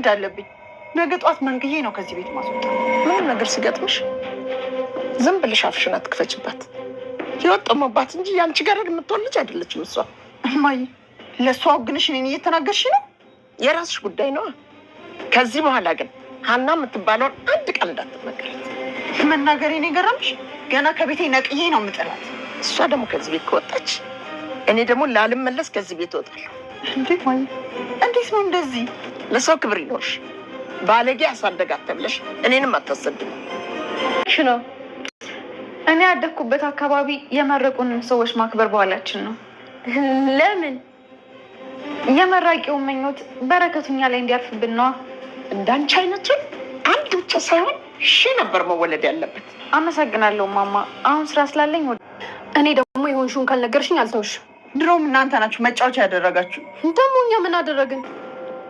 ማስለማመድ አለብኝ። ነገ ጧት መንግዬ ነው ከዚህ ቤት ማስወጣት። ምንም ነገር ሲገጥምሽ ዝም ብለሽ አፍሽን አትክፈችባት። ህይወት ጠመባት እንጂ ያንቺ ጋር የምትወልጅ አይደለችም እሷ። እማዬ ለእሷ አውግንሽ እኔን እየተናገርሽ ነው። የራስሽ ጉዳይ ነው። ከዚህ በኋላ ግን ሀና የምትባለውን አንድ ቃል እንዳትመከረት። መናገሬ ነው የገረምሽ? ገና ከቤቴ ነቅዬ ነው የምጥላት። እሷ ደግሞ ከዚህ ቤት ከወጣች እኔ ደግሞ ላልመለስ ከዚህ ቤት እወጣለሁ። እንዴት ማየ? እንዴት ነው እንደዚህ? ለሰው ክብር ይኖርሽ። ባለጌ አሳደጋት ተብለሽ እኔንም አታሰድም ነው። እኔ ያደኩበት አካባቢ የመረቁን ሰዎች ማክበር በኋላችን ነው። ለምን? የመራቂው ምኞት በረከቱኛ ላይ እንዲያርፍብን ነዋ። እንዳንቺ አይነቱን አንድ ብቻ ሳይሆን ሺህ ነበር መወለድ ያለበት። አመሰግናለሁ ማማ። አሁን ስራ ስላለኝ እኔ ደግሞ የሆንሽውን ካልነገርሽኝ አልተውሽም። ድሮም እናንተ ናችሁ መጫወቻ ያደረጋችሁ። ደግሞ እኛ ምን አደረግን?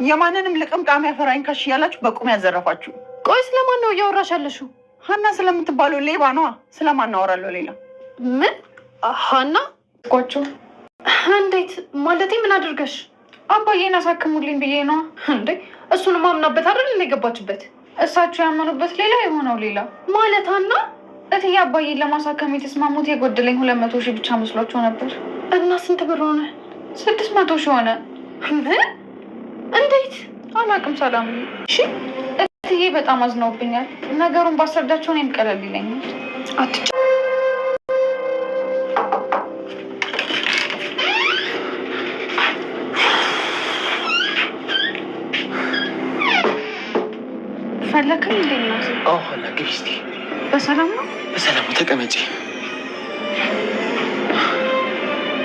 የማንንም ልቅምቃሚ ያፈራኝ ካሽ እያላችሁ በቁም ያዘረፋችሁ። ቆይ ስለማን ነው እያወራሽ ያለሽው? ሀና ስለምትባለው ሌባ ነዋ። ስለማን አወራለሁ ሌላ? ምን ሀና? ቆጮ እንዴት ማለቴ? ምን አድርገሽ? አባዬን አሳክሙልኝ ብዬ ነዋ። እንዴ እሱን ማምናበት አይደል የገባችበት? እሳቸው ያመኑበት ሌላ የሆነው ሌላ ማለት ሀና እትዬ አባዬን ለማሳከም የተስማሙት የጎደለኝ 200 ሺህ ብቻ መስሏቸው ነበር። እና ስንት ብር ሆነ? 600 ሺህ ሆነ። ምን? እንዴት? አላውቅም ሰላም። እሺ እትዬ በጣም አዝነውብኛል። ነገሩን ባስረዳቸው እኔም ቀለል ይለኛል። ፈለክም እንዴ ነው? አዎ ሀና ግቢ እስኪ። በሰላም ነው? በሰላም ተቀመጪ።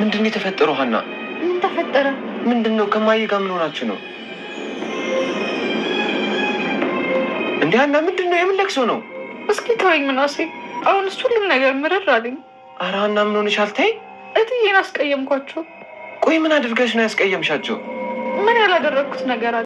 ምንድን ነው የተፈጠረው ሀና? ምን ተፈጠረ? ምንድን ነው? ከማዬ ጋር ምን ሆናችሁ ነው እንዴ? ሀና ምንድን ነው? የምን ለቅሶ ነው? እስኪ ተወኝ ምናሴ። አሁንስ ሁሉም ነገር ምርር አለኝ። ኧረ ሀና ምን ሆነሻል? ተይ። እትዬን አስቀየምኳቸው። ቆይ ምን አድርገሽ ነው ያስቀየምሻቸው? ምን ያላደረግኩት ነገር አለ?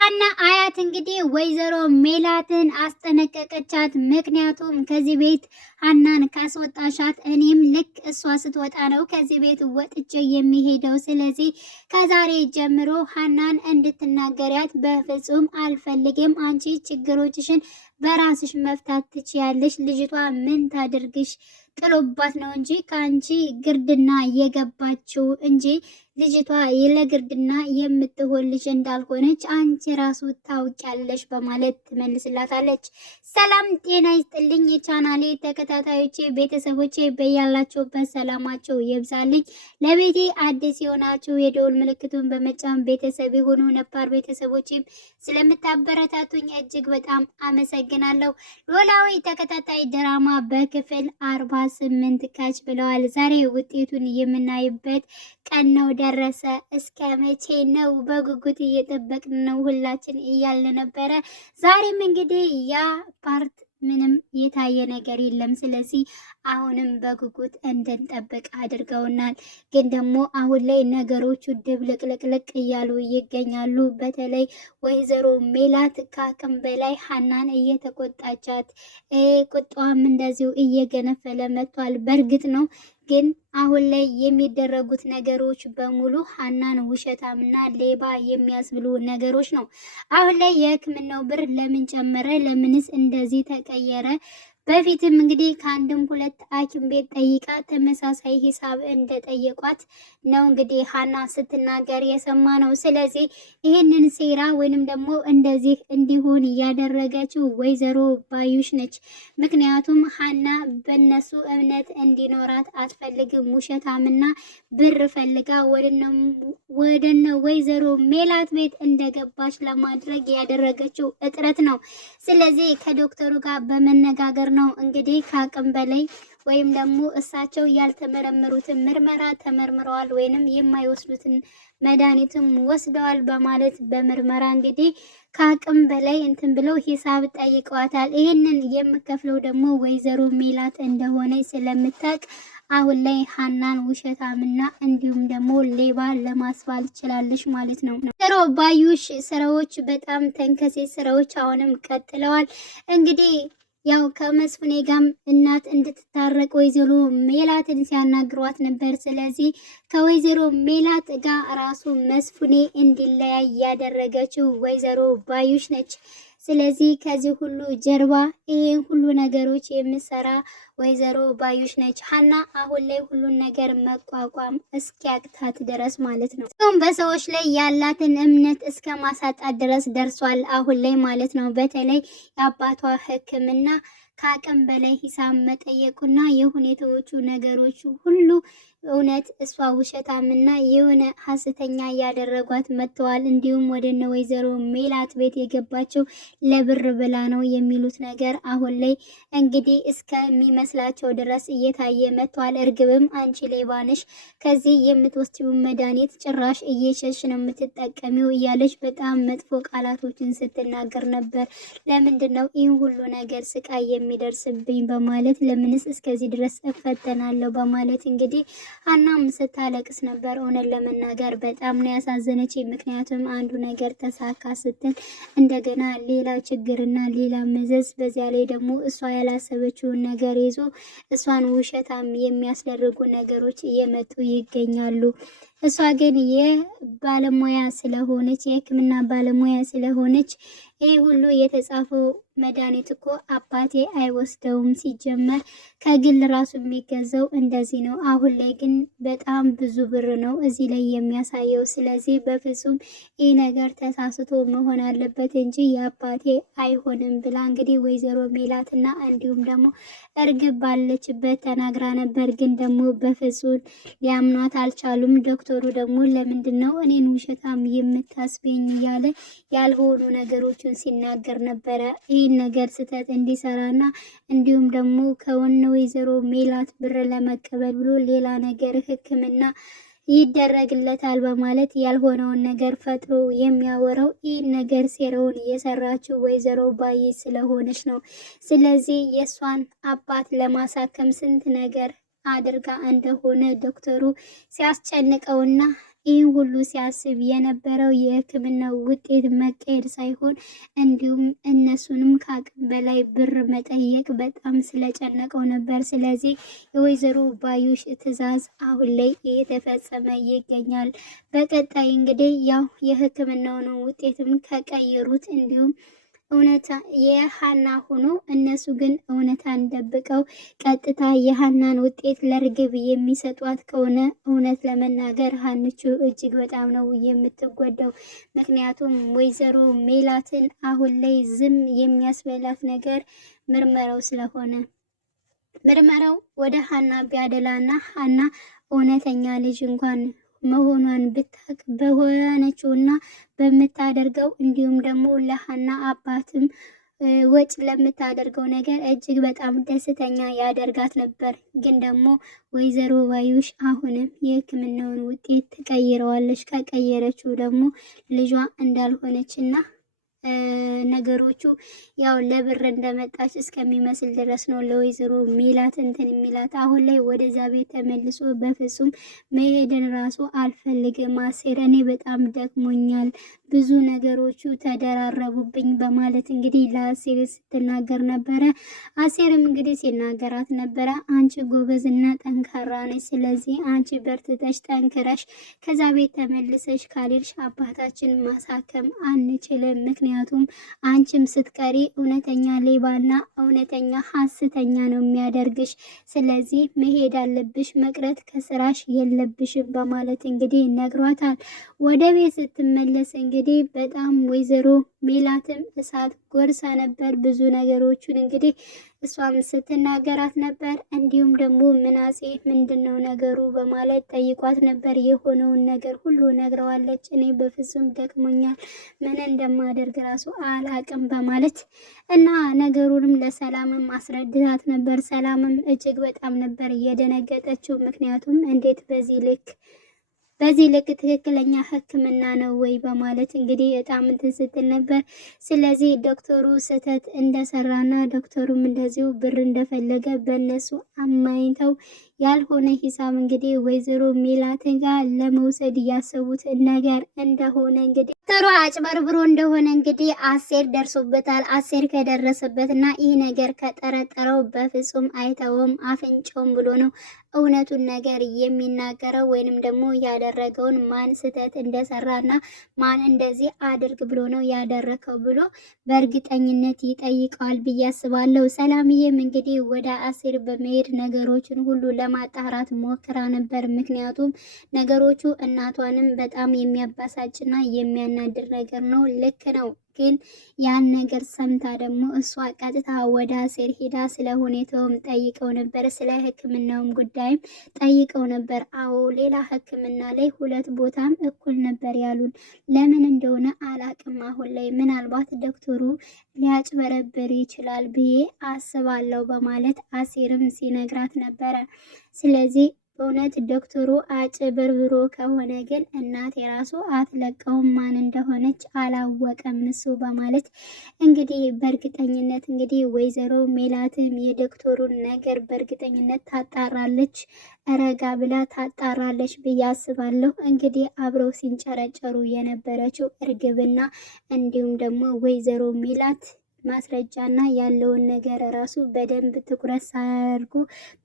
ሀና አያት እንግዲህ ወይዘሮ ሜላትን አስጠነቀቀቻት። ምክንያቱም ከዚህ ቤት ሀናን ካስወጣሻት እኔም ልክ እሷ ስትወጣ ነው ከዚህ ቤት ወጥቼ የሚሄደው። ስለዚህ ከዛሬ ጀምሮ ሀናን እንድትናገሪያት በፍጹም አልፈልግም። አንቺ ችግሮችሽን በራስሽ መፍታት ትችያለሽ። ልጅቷ ምን ታድርግሽ? ጥሎባት ነው እንጂ ከአንቺ ግርድና የገባችው እንጂ ልጅቷ ለግርድና የምትሆን ልጅ እንዳልሆነች አንቺ ራሱ ታውቂያለሽ በማለት ትመልስላታለች። ሰላም ጤና ይስጥልኝ የቻናሌ ተከታታዮቼ ቤተሰቦቼ፣ በያላችሁበት ሰላማቸው ይብዛልኝ። ለቤቴ አዲስ የሆናችሁ የደወል ምልክቱን በመጫን ቤተሰብ የሆኑ ነባር ቤተሰቦችም ስለምታበረታቱኝ እጅግ በጣም አመሰግናለሁ። ኖላዊ ተከታታይ ድራማ በክፍል 48 ካች ብለዋል። ዛሬ ውጤቱን የምናይበት ቀን ነው ደረሰ። እስከ መቼ ነው? በጉጉት እየጠበቅን ነው ሁላችን እያልን ነበረ። ዛሬም እንግዲህ ያ ፓርት ምንም የታየ ነገር የለም። ስለዚህ አሁንም በጉጉት እንድንጠብቅ አድርገውናል። ግን ደግሞ አሁን ላይ ነገሮቹ ድብልቅልቅልቅ እያሉ ይገኛሉ። በተለይ ወይዘሮ ሜላት ከአቅም በላይ ሀናን እየተቆጣቻት፣ ቁጣዋም እንደዚሁ እየገነፈለ መጥቷል። በእርግጥ ነው ግን አሁን ላይ የሚደረጉት ነገሮች በሙሉ ሀናን ውሸታምና ሌባ የሚያስብሉ ነገሮች ነው። አሁን ላይ የሕክምናው ብር ለምን ጨመረ? ለምንስ እንደዚህ ተቀየረ? በፊትም እንግዲህ ከአንድም ሁለት ሐኪም ቤት ጠይቃ ተመሳሳይ ሂሳብ እንደጠየቋት ነው እንግዲህ ሀና ስትናገር የሰማ ነው። ስለዚህ ይህንን ሴራ ወይንም ደግሞ እንደዚህ እንዲሆን ያደረገችው ወይዘሮ ባዩሽ ነች። ምክንያቱም ሀና በነሱ እምነት እንዲኖራት አትፈልግም። ውሸታምና ብር ፈልጋ ወደነ ወይዘሮ ሜላት ቤት እንደገባች ለማድረግ ያደረገችው እጥረት ነው። ስለዚህ ከዶክተሩ ጋር በመነጋገር ነው እንግዲህ ከአቅም በላይ ወይም ደግሞ እሳቸው ያልተመረመሩትን ምርመራ ተመርምረዋል ወይንም የማይወስዱትን መድኃኒትም ወስደዋል በማለት በምርመራ እንግዲህ ከአቅም በላይ እንትን ብለው ሂሳብ ጠይቀዋታል። ይህንን የምከፍለው ደግሞ ወይዘሮ ሜላት እንደሆነ ስለምታውቅ አሁን ላይ ሀናን ውሸታምና እንዲሁም ደግሞ ሌባ ለማስባል ችላለች ማለት ነው። ወይዘሮ ባዩሽ ስራዎች በጣም ተንከሴ ስራዎች አሁንም ቀጥለዋል። እንግዲህ ያው ከመስፍኔ ጋም እናት እንድትታረቅ ወይዘሮ ሜላትን ሲያናግሯት ነበር። ስለዚህ ከወይዘሮ ሜላት ጋር ራሱ መስፍኔ እንዲለያይ ያደረገችው ወይዘሮ ባዩሽ ነች። ስለዚህ ከዚህ ሁሉ ጀርባ ይሄን ሁሉ ነገሮች የምሰራ ወይዘሮ ባዩሽ ነች። ሀና አሁን ላይ ሁሉን ነገር መቋቋም እስኪያቅታት ድረስ ማለት ነው። በሰዎች ላይ ያላትን እምነት እስከ ማሳጣት ድረስ ደርሷል አሁን ላይ ማለት ነው። በተለይ የአባቷ ሕክምና ከአቅም በላይ ሂሳብ መጠየቁና የሁኔታዎቹ ነገሮቹ ሁሉ እውነት እሷ ውሸታምና የሆነ ሀሰተኛ እያደረጓት መጥተዋል። እንዲሁም ወደነ ወይዘሮ ሜላት ቤት የገባቸው ለብር ብላ ነው የሚሉት ነገር አሁን ላይ እንግዲህ እስከሚመስላቸው ድረስ እየታየ መጥተዋል። እርግብም አንቺ ሌባ ነሽ፣ ከዚህ የምትወስጂውን መድኃኒት ጭራሽ እየሸሽ ነው የምትጠቀሚው እያለች በጣም መጥፎ ቃላቶችን ስትናገር ነበር። ለምንድን ነው ይህ ሁሉ ነገር ስቃይ የሚደርስብኝ በማለት ለምንስ እስከዚህ ድረስ እፈተናለሁ በማለት እንግዲህ ሀናም ስታለቅስ ነበር። እውነት ለመናገር በጣም ነው ያሳዘነች። ምክንያቱም አንዱ ነገር ተሳካ ስትል እንደገና ሌላ ችግርና ሌላ መዘዝ፣ በዚያ ላይ ደግሞ እሷ ያላሰበችውን ነገር ይዞ እሷን ውሸታም የሚያስደርጉ ነገሮች እየመጡ ይገኛሉ። እሷ ግን የባለሙያ ስለሆነች የሕክምና ባለሙያ ስለሆነች ይህ ሁሉ የተጻፈው መድኃኒት እኮ አባቴ አይወስደውም፣ ሲጀመር ከግል ራሱ የሚገዛው እንደዚህ ነው። አሁን ላይ ግን በጣም ብዙ ብር ነው እዚህ ላይ የሚያሳየው። ስለዚህ በፍጹም ይህ ነገር ተሳስቶ መሆን አለበት እንጂ የአባቴ አይሆንም ብላ እንግዲህ ወይዘሮ ሜላትና እንዲሁም ደግሞ እርግብ ባለችበት ተናግራ ነበር። ግን ደግሞ በፍጹም ሊያምኗት አልቻሉም። ዶክተሩ ደግሞ ለምንድን ነው እኔን ውሸታም የምታስበኝ እያለ ያልሆኑ ነገሮችን ሲናገር ነበረ። ይህን ነገር ስህተት እንዲሰራና እንዲሁም ደግሞ ከወነ ወይዘሮ ሜላት ብር ለመቀበል ብሎ ሌላ ነገር ሕክምና ይደረግለታል በማለት ያልሆነውን ነገር ፈጥሮ የሚያወራው ይህን ነገር ሴራውን እየሰራችው ወይዘሮ ባይ ስለሆነች ነው። ስለዚህ የእሷን አባት ለማሳከም ስንት ነገር አድርጋ እንደሆነ ዶክተሩ ሲያስጨንቀውና ይህን ሁሉ ሲያስብ የነበረው የሕክምናው ውጤት መቀየር ሳይሆን እንዲሁም እነሱንም ከአቅም በላይ ብር መጠየቅ በጣም ስለጨነቀው ነበር። ስለዚህ የወይዘሮ ባዩሽ ትዕዛዝ አሁን ላይ እየተፈጸመ ይገኛል። በቀጣይ እንግዲህ ያው የሕክምናውን ውጤትም ከቀየሩት እንዲሁም እውነታ የሀና ሆኖ እነሱ ግን እውነታን ደብቀው ቀጥታ የሀናን ውጤት ለእርግብ የሚሰጧት ከሆነ እውነት ለመናገር ሀንቹ እጅግ በጣም ነው የምትጎዳው። ምክንያቱም ወይዘሮ ሜላትን አሁን ላይ ዝም የሚያስበላት ነገር ምርመራው ስለሆነ ምርመራው ወደ ሀና ቢያደላና ሀና እውነተኛ ልጅ እንኳን መሆኗን ብታቅ በሆነችውና በምታደርገው እንዲሁም ደግሞ ለሀና አባትም ወጭ ለምታደርገው ነገር እጅግ በጣም ደስተኛ ያደርጋት ነበር። ግን ደግሞ ወይዘሮ ባዩሽ አሁንም የሕክምናውን ውጤት ትቀይረዋለች። ከቀየረችው ደግሞ ልጇ እንዳልሆነችና ነገሮቹ ያው ለብር እንደመጣች እስከሚመስል ድረስ ነው ለወይዘሮ ሜላት እንትን የሚላት። አሁን ላይ ወደዛ ቤት ተመልሶ በፍጹም መሄድን ራሱ አልፈልግም፣ አሴር እኔ በጣም ደክሞኛል፣ ብዙ ነገሮቹ ተደራረቡብኝ በማለት እንግዲህ ለአሴር ስትናገር ነበረ። አሴርም እንግዲህ ሲናገራት ነበረ፣ አንቺ ጎበዝና ጠንካራ ነች፣ ስለዚህ አንቺ በርትተሽ ጠንክረሽ ከዛ ቤት ተመልሰሽ ካልሄድሽ አባታችን ማሳከም አንችልም፣ ምክንያቱም አንቺም ስትቀሪ እውነተኛ ሌባና እውነተኛ ሀሰተኛ ነው የሚያደርግሽ፣ ስለዚህ መሄድ አለብሽ፣ መቅረት ከስራሽ የለብሽም በማለት እንግዲህ ነግሯታል። ወደ ቤት ስትመለስ እንግዲህ በጣም ወይዘሮ ሜላትም እሳት ጎርሳ ነበር። ብዙ ነገሮችን እንግዲህ እሷም ስትናገራት ነበር። እንዲሁም ደግሞ ምናሴ ምንድነው ነገሩ በማለት ጠይቋት ነበር። የሆነውን ነገር ሁሉ ነግረዋለች። እኔ በፍጹም ደክሞኛል፣ ምን እንደማደርግ ራሱ አላቅም በማለት እና ነገሩንም ለሰላምም አስረድታት ነበር። ሰላምም እጅግ በጣም ነበር እየደነገጠችው። ምክንያቱም እንዴት በዚህ ልክ ትክክለኛ ሕክምና ነው ወይ በማለት እንግዲህ በጣም እንትን ስትል ነበር። ስለዚህ ዶክተሩ ስህተት እንደሰራና ዶክተሩም እንደዚሁ ብር እንደፈለገ በእነሱ አማኝተው ያልሆነ ሂሳብ እንግዲህ ወይዘሮ ሜላትን ጋር ለመውሰድ እያሰቡት ነገር እንደሆነ እንግዲህ ተሯ አጭበርብሮ እንደሆነ እንግዲህ አሴር ደርሶበታል። አሴር ከደረሰበት እና ይህ ነገር ከጠረጠረው በፍጹም አይተውም አፍንጮም ብሎ ነው እውነቱን ነገር የሚናገረው ወይንም ደግሞ ያደረገውን ማን ስህተት እንደሰራና ማን እንደዚህ አድርግ ብሎ ነው ያደረከው ብሎ በእርግጠኝነት ይጠይቀዋል ብዬ አስባለሁ። ሰላምዬም እንግዲህ ወደ አሴር በመሄድ ነገሮችን ሁሉ ለማጣራት ሞክራ ነበር። ምክንያቱም ነገሮቹ እናቷንም በጣም የሚያባሳጭና የሚያናድር ነገር ነው። ልክ ነው። ግን ያን ነገር ሰምታ ደግሞ እሷ ቀጥታ ወደ አሴር ሄዳ ስለ ሁኔታውም ጠይቀው ነበር። ስለ ሕክምናውም ጉዳይም ጠይቀው ነበር። አዎ ሌላ ሕክምና ላይ 2 ቦታም እኩል ነበር ያሉን። ለምን እንደሆነ አላቅም። አሁን ላይ ምናልባት ዶክተሩ ሊያጭበረብር ይችላል ብዬ አስባለሁ በማለት አሴርም ሲነግራት ነበረ። ስለዚህ በእውነት ዶክተሩ አጭበርብሮ ከሆነ ግን እናት የራሱ አትለቀውም፣ ማን እንደሆነች አላወቀም እሱ በማለት እንግዲህ በእርግጠኝነት እንግዲህ ወይዘሮ ሜላትም የዶክተሩን ነገር በእርግጠኝነት ታጣራለች፣ ረጋ ብላ ታጣራለች ብዬ አስባለሁ። እንግዲህ አብረው ሲንጨረጨሩ የነበረችው እርግብና እንዲሁም ደግሞ ወይዘሮ ሜላት ማስረጃና ያለውን ነገር ራሱ በደንብ ትኩረት ሳያደርጉ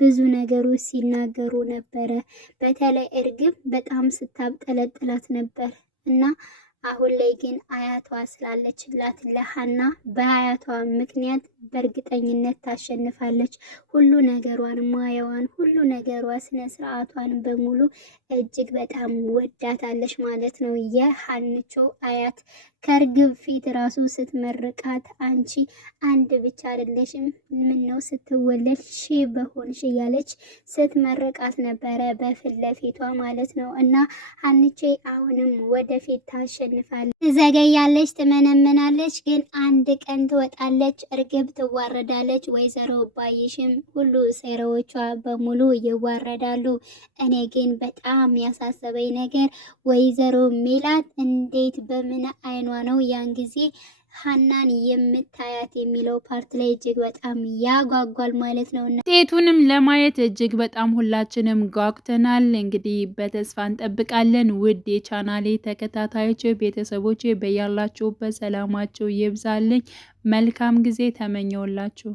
ብዙ ነገሮች ሲናገሩ ነበረ። በተለይ እርግብ በጣም ስታብጠለጥላት ነበር እና አሁን ላይ ግን አያቷ ስላለችላት ለሀና በአያቷ ምክንያት በእርግጠኝነት ታሸንፋለች። ሁሉ ነገሯን፣ ሙያዋን፣ ሁሉ ነገሯ፣ ስነ ስርዓቷን በሙሉ እጅግ በጣም ወዳታለች ማለት ነው የሀንቾ አያት። ከእርግብ ፊት ራሱ ስትመርቃት አንቺ አንድ ብቻ አይደለሽም፣ ምን ነው ስትወለድ ሺህ በሆንሽ እያለች ስትመርቃት ነበረ በፊት ለፊቷ ማለት ነው። እና ሀንቼ አሁንም ወደፊት ታሸንፋለች። ትዘገያለች፣ ትመነምናለች፣ ግን አንድ ቀን ትወጣለች። እርግብ ትዋረዳለች። ወይዘሮ ባይሽም ሁሉ ሴራዎቿ በሙሉ ይዋረዳሉ። እኔ ግን በጣም ያሳሰበኝ ነገር ወይዘሮ ሜላት እንዴት በምን አይኗ ነው ያን ጊዜ ሀናን የምታያት የሚለው ፓርት ላይ እጅግ በጣም ያጓጓል ማለት ነው። ውጤቱንም ለማየት እጅግ በጣም ሁላችንም ጓጉተናል። እንግዲህ በተስፋ እንጠብቃለን። ውድ የቻናሌ ተከታታዮች ቤተሰቦች በያላችሁበት ሰላማችሁ ይብዛልኝ። መልካም ጊዜ ተመኘውላችሁ።